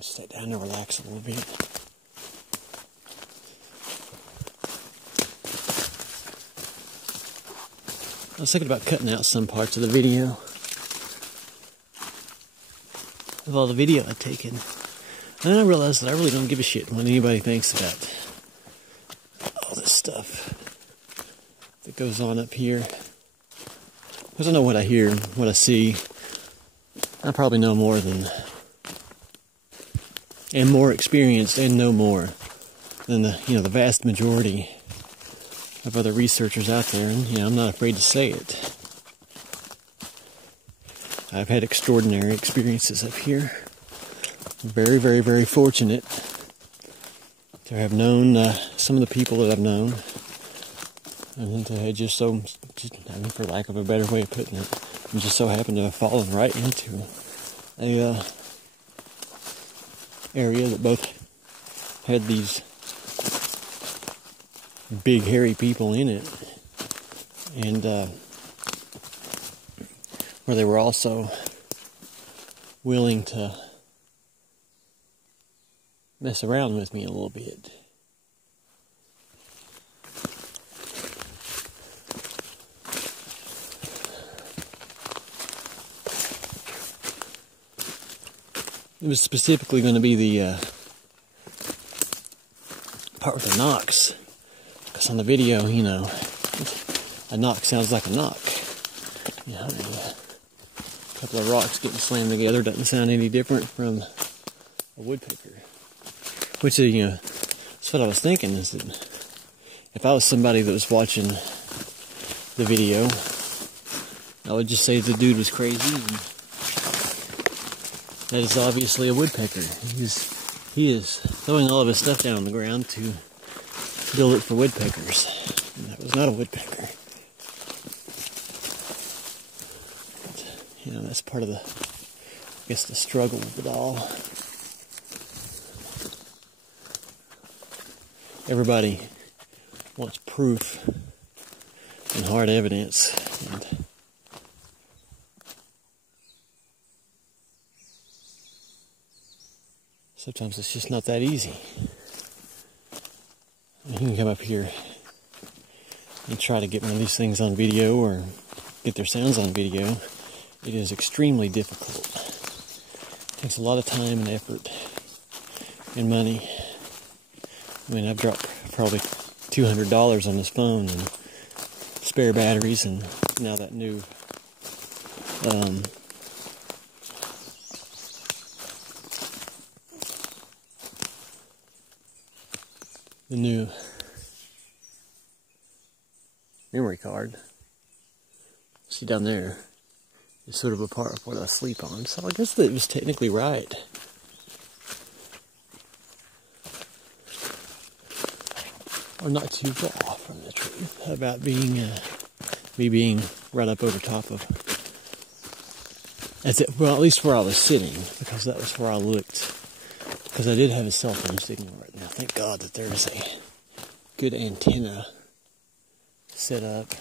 Sit down and relax a little bit. I was thinking about cutting out some parts of the video of all the video I'd taken. And then I realized that I really don't give a shit what anybody thinks about all this stuff that goes on up here. Because I know what I hear, what I see. I probably know more than, and more experienced and know more than the vast majority of other researchers out there, and I'm not afraid to say it. I've had extraordinary experiences up here. I'm very, very, very fortunate to have known some of the people that I've known, and to have just for lack of a better way of putting it, and just so happened to have fallen right into a area that both had these big hairy people in it, and where they were also willing to mess around with me a little bit. It was specifically going to be the part with the knocks. Because on the video, a knock sounds like a knock. A couple of rocks getting slammed together doesn't sound any different from a woodpecker. Which is, that's what I was thinking, is that if I was somebody that was watching the video, I would just say the dude was crazy, and that is obviously a woodpecker. He is throwing all of his stuff down on the ground to build it for woodpeckers. And that was not a woodpecker. But, that's part of the struggle of it all. Everybody wants proof and hard evidence, and sometimes it's just not that easy. You can come up here and try to get one of these things on video or get their sounds on video. It is extremely difficult. It takes a lot of time and effort and money. I mean, I've dropped probably $200 on this phone and spare batteries, and now that new the new memory card. See down there is sort of a part of what I sleep on, so I guess that it was technically right. Or not too far from the truth about being me being right up over top of, well, at least where I was sitting, because that was where I looked. Because I did have a cell phone signal right now. Thank God that there's a good antenna set up.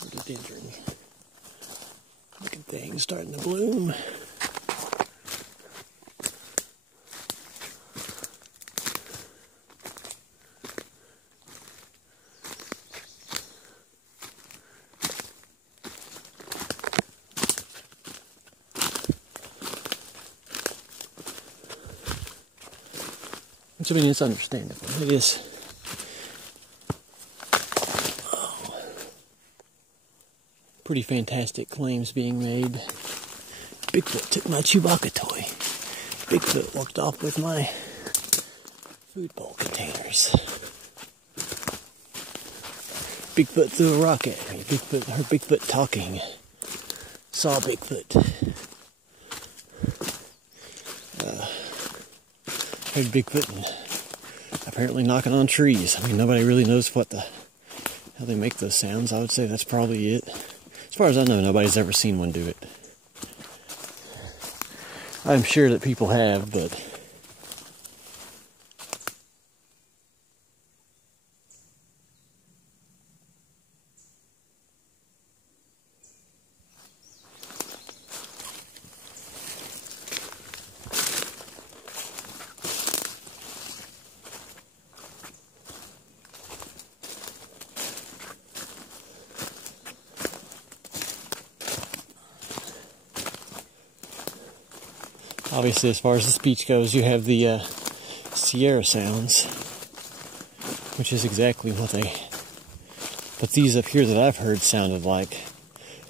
Rhododendron. Look at things starting to bloom. Which, I mean, it's understandable. It is. Pretty fantastic claims being made. Bigfoot took my Chewbacca toy. Bigfoot walked off with my food bowl containers. Bigfoot threw a rock at me. Heard Bigfoot talking. Saw Bigfoot. Heard Bigfoot apparently knocking on trees. I mean, nobody really knows how they make those sounds. I would say that's probably it. As far as I know, nobody's ever seen one do it. I'm sure that people have, but Obviously, as far as the speech goes, you have the Sierra sounds, which is exactly what they... But these up here that I've heard sounded like,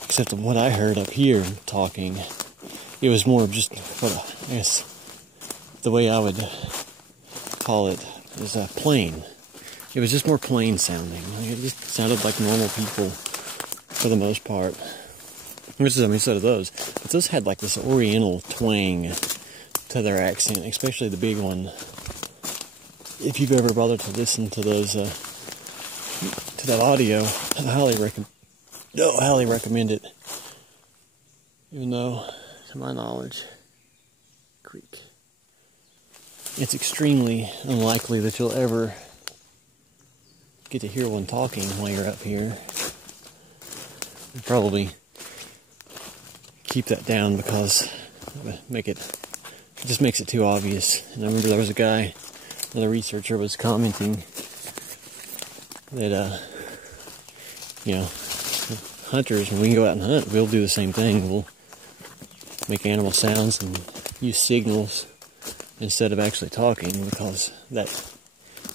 except what I heard up here talking, it was more of just, what I guess, the way I would call it is plain. It was just more plain sounding. Like it just sounded like normal people for the most part. Which is, I mean, so did those. But those had like this oriental twang to their accent, especially the big one. If you've ever bothered to listen to those, to that audio, I highly recommend it. Even though, to my knowledge, creek. It's extremely unlikely that you'll ever get to hear one talking while you're up here. You'll probably keep that down because it just makes it too obvious. And I remember there was a guy, another researcher was commenting that, you know, hunters, when we can go out and hunt, we'll do the same thing. We'll make animal sounds and use signals instead of actually talking, because that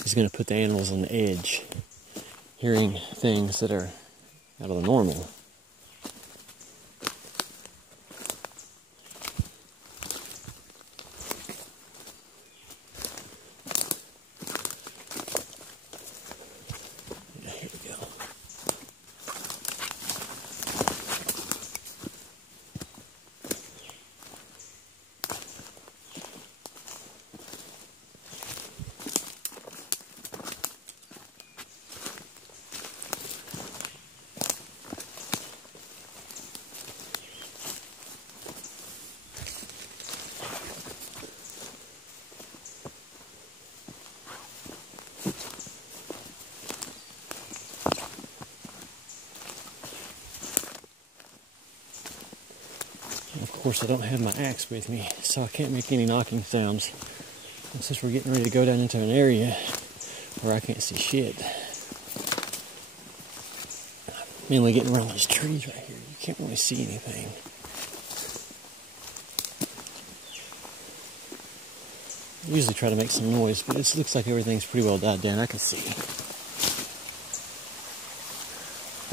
is going to put the animals on the edge, hearing things that are out of the normal. Yeah, here we go. Of course, I don't have my axe with me, so I can't make any knocking sounds. And since we're getting ready to go down into an area where I can't see shit, mainly getting around these trees right here, you can't really see anything. I usually try to make some noise, but it looks like everything's pretty well died down. I can see.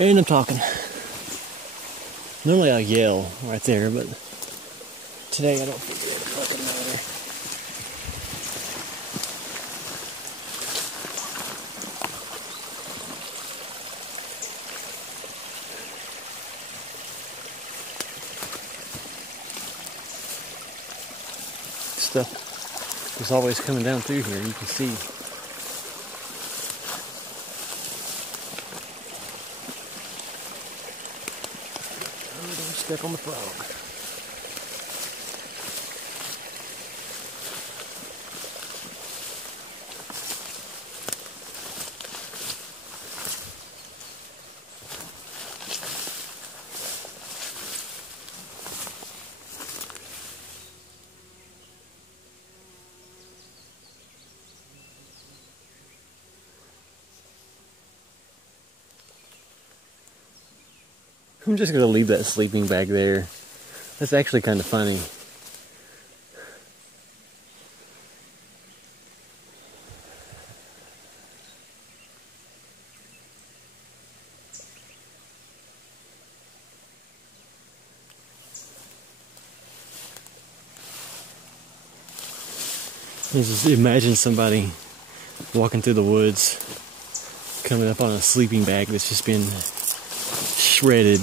And I'm talking. Normally I'll yell right there, but today I don't think it would fucking matter. Stuff is always coming down through here, you can see. Step on the frog. I'm just going to leave that sleeping bag there. That's actually kind of funny. Just imagine somebody walking through the woods, coming up on a sleeping bag that's just been shredded.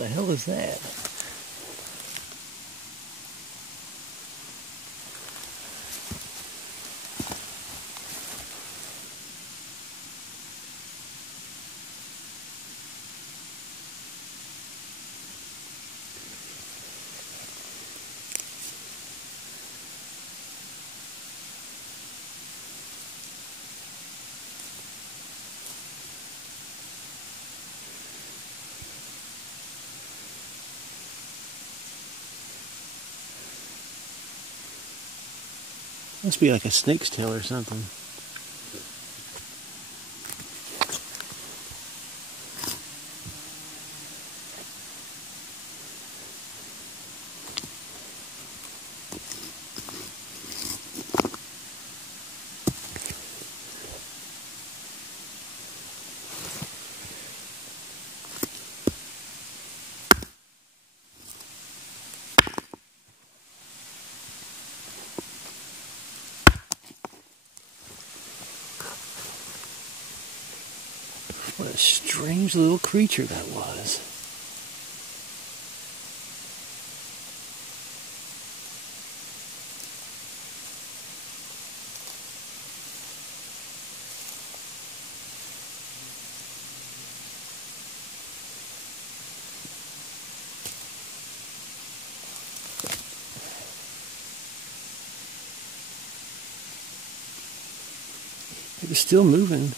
the hell is that? Must be like a snake's tail or something. What a strange little creature that was. It was still moving.